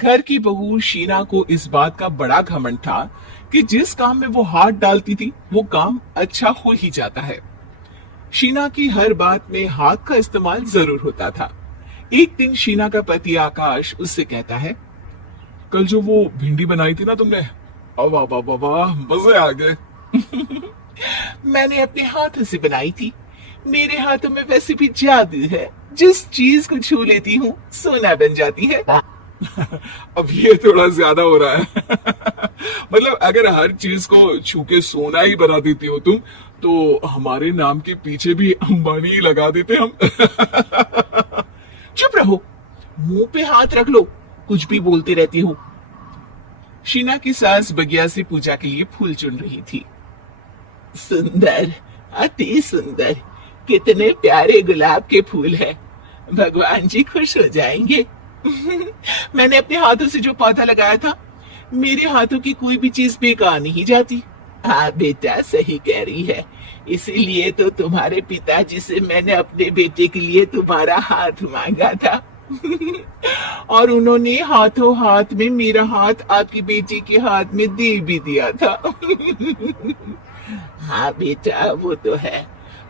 घर की बहू शीना को इस बात का बड़ा घमंड था कि जिस काम में वो हाथ डालती थी वो काम अच्छा हो ही जाता है। शीना की हर बात में हाथ का इस्तेमाल जरूर होता था। एक दिन शीना का पति आकाश उससे कहता है, कल जो वो भिंडी बनाई थी ना तुमने, वाह वाह वाह वाह, मजे आ गए। मैंने अपने हाथों से बनाई थी। मेरे हाथों में वैसे भी जादू है, जिस चीज को छू लेती हूँ सोना बन जाती है। अब ये थोड़ा ज्यादा हो रहा है। मतलब अगर हर चीज को छू के सोना ही बना देती हो तुम, तो हमारे नाम के पीछे भी अंबानी ही लगा देते हम। चुप रहो, मुंह पे हाथ रख लो, कुछ भी बोलती रहती हो। शीना की सास बगिया से पूजा के लिए फूल चुन रही थी। सुंदर, अति सुंदर, कितने प्यारे गुलाब के फूल है, भगवान जी खुश हो जाएंगे। मैंने अपने हाथों से जो पौधा लगाया था, मेरे हाथों की कोई भी चीज बेकार नहीं जाती। हाँ बेटा, सही कह रही है, इसीलिए तो तुम्हारे पिताजी से मैंने अपने बेटे के लिए तुम्हारा हाथ मांगा था। और उन्होंने हाथों हाथ में मेरा हाथ आपकी बेटी के हाथ में दे भी दिया था। हाँ बेटा, वो तो है,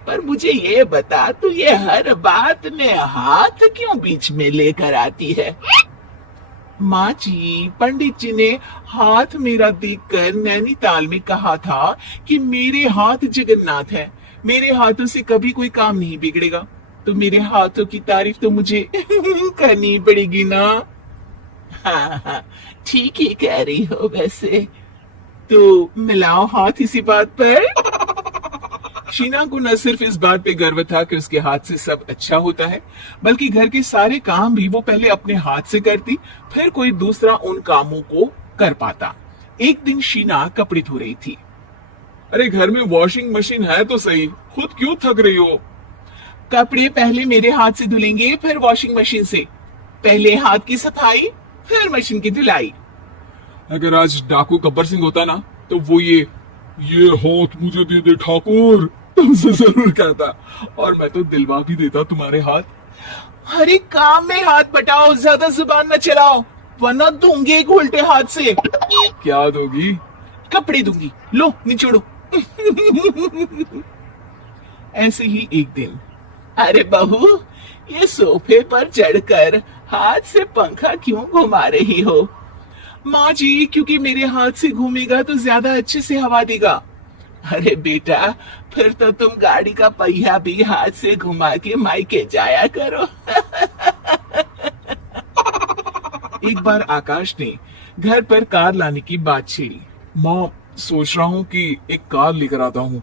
पर मुझे ये बता, तू ये हर बात में हाथ क्यों बीच में लेकर आती है? माँ जी, पंडित जी ने हाथ मेरा देखकर नैनीताल में कहा था कि मेरे हाथ जगन्नाथ है, मेरे हाथों से कभी कोई काम नहीं बिगड़ेगा, तो मेरे हाथों की तारीफ तो मुझे करनी पड़ेगी ना। हाँ हाँ, ठीक ही कह रही हो वैसे, तो मिलाओ हाथ इसी बात पर। शीना को न सिर्फ इस बात पे गर्व था कि उसके हाथ से सब अच्छा होता है, बल्कि घर के सारे काम भी वो पहले अपने हाथ से करती, फिर कोई दूसरा उन कामों को कर पाता। एक दिन शीना कपड़े धो रही थी। अरे घर में वॉशिंग मशीन है तो सही, खुद क्यों थक रही हो? कपड़े पहले मेरे हाथ से धुलेंगे, फिर वॉशिंग मशीन से। पहले हाथ की सफाई, फिर मशीन की धुलाई। अगर आज डाकू गब्बर सिंह होता ना, तो वो ये हाथ मुझे दे दे ठाकुर, तुमसे जरूर कहता, और मैं तो दिलवा भी देता तुम्हारे हाथ। हर एक काम में हाथ बटाओ, ज्यादा जुबान न चलाओ, वरना दूंगी एक उल्टे हाथ से। क्या दोगी? कपड़े दूंगी, लो निचोड़ो। ऐसे ही एक दिन, अरे बहू, ये सोफे पर चढ़कर हाथ से पंखा क्यों घुमा रही हो? माँ जी, क्योंकि मेरे हाथ से घूमेगा तो ज्यादा अच्छे से हवा देगा। अरे बेटा, फिर तो तुम गाड़ी का पहिया भी हाथ से घुमा के मायके जाया करो। एक बार आकाश ने घर पर कार लाने की बात छेड़ी। माँ, सोच रहा हूँ कि एक कार लेकर आता हूँ।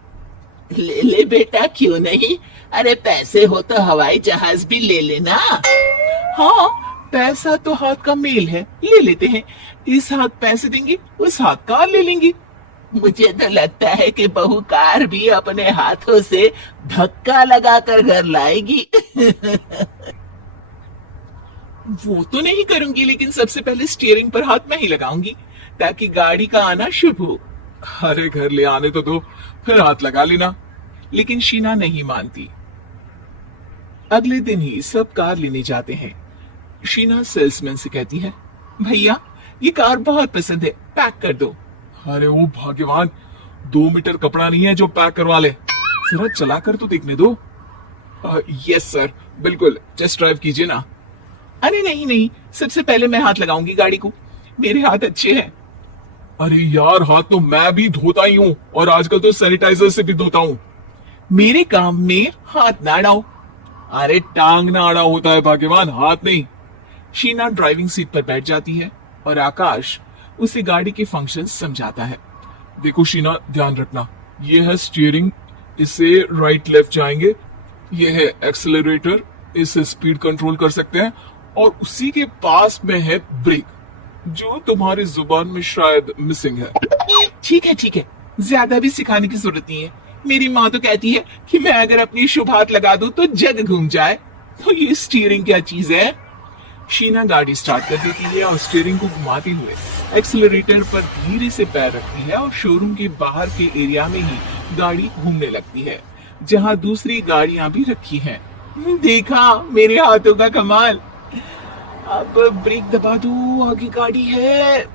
ले ले बेटा, क्यों नहीं? अरे पैसे हो तो हवाई जहाज भी ले लेना। हाँ, पैसा तो हाथ का मेल है, ले लेते हैं। इस हाथ पैसे देंगे, उस हाथ कार ले लेंगे। मुझे तो लगता है कि बहू कार भी अपने हाथों से धक्का लगाकर घर लाएगी। वो तो नहीं करूंगी, लेकिन सबसे पहले स्टीयरिंग पर हाथ मैं ही लगाऊंगी, ताकि गाड़ी का आना शुभ हो। अरे घर ले आने तो दो, फिर हाथ लगा लेना। लेकिन शीना नहीं मानती। अगले दिन ही सब कार लेने जाते हैं। शीना सेल्समैन से कहती है, भैया ये कार बहुत पसंद है, पैक कर दो। अरे ओ भाग्यवान, 2 मीटर कपड़ा नहीं है जो पैक करवा ले, जरा चला कर तो देखने दो। यस सर, बिल्कुल, टेस्ट ड्राइव कीजिए ना। अरे नहीं नहीं, सबसे पहले मैं हाथ लगाऊंगी गाड़ी को, मेरे हाथ अच्छे हैं। अरे यार, हाथ तो मैं भी धोता ही हूँ, और आजकल तो सैनिटाइजर से भी धोता हूँ। मेरे काम में हाथ ना अड़ाओ। अरे टांग ना अड़ा होता है भाग्यवान, हाथ नहीं। शीना ड्राइविंग सीट पर बैठ जाती है और आकाश उसे गाड़ी के फंक्शन समझाता है। देखो शीना, ध्यान रखना, ये है स्टीयरिंग, इससे राइट लेफ्ट जाएंगे, ये है एक्सेलरेटर, इससे स्पीड कंट्रोल कर सकते हैं, और उसी के पास में है ब्रेक, जो तुम्हारी जुबान में शायद मिसिंग है। ठीक है ठीक है, ज्यादा भी सिखाने की जरूरत नहीं है। मेरी माँ तो कहती है कि मैं अगर अपनी शुभ हाथ लगा दूं तो जग घूम जाए, तो ये स्टीयरिंग क्या चीज है? शीना गाड़ी स्टार्ट कर देती है और स्टीयरिंग को घुमाते हुए एक्सेलरेटर पर धीरे से पैर रखती है, और शोरूम के बाहर के एरिया में ही गाड़ी घूमने लगती है, जहां दूसरी गाड़ियां भी रखी हैं। देखा मेरे हाथों का कमाल। अब ब्रेक दबा दो, आगे गाड़ी है।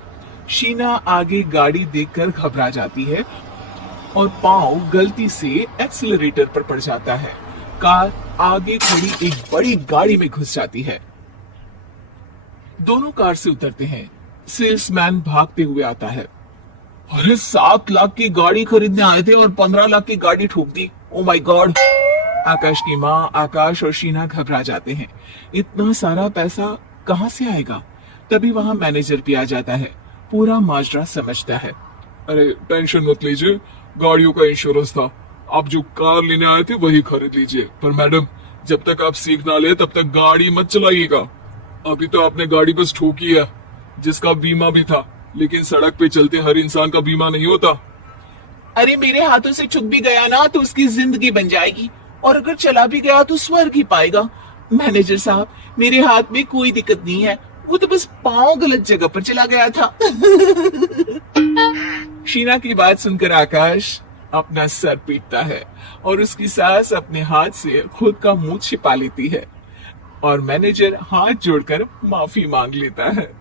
शीना आगे गाड़ी देखकर घबरा जाती है और पांव गलती से एक्सीलरेटर पर पड़ जाता है। कार आगे खड़ी एक बड़ी गाड़ी में घुस जाती है। दोनों कार से उतरते हैं। सेल्समैन भागते हुए आता है। अरे 7 लाख की गाड़ी खरीदने आए थे और 15 लाख की गाड़ी ठोक दी। Oh my God. आकाश की माँ, आकाश और शीना घबरा जाते हैं। इतना सारा पैसा कहां से आएगा? तभी वहां मैनेजर भी आ जाता है। पूरा माजरा समझता है। अरे टेंशन मत लीजिए, गाड़ियों का इंश्योरेंस था, आप जो कार लेने आए थे वही खरीद लीजिए। पर मैडम, जब तक आप सीख ना ले तब तक गाड़ी मत चलाइएगा। अभी तो आपने गाड़ी बस ठोकी है, जिसका बीमा भी था, लेकिन सड़क पे चलते हर इंसान का बीमा नहीं होता। अरे मेरे हाथों से छुप भी गया ना तो उसकी जिंदगी बन जाएगी, और अगर चला भी गया तो स्वर्ग ही पाएगा। मैनेजर साहब, मेरे हाथ में कोई दिक्कत नहीं है, वो तो बस पांव गलत जगह पर चला गया था। शीना की बात सुनकर आकाश अपना सर पीटता है और उसकी सास अपने हाथ से खुद का मुंह छिपा लेती है और मैनेजर हाथ जोड़कर माफी मांग लेता है।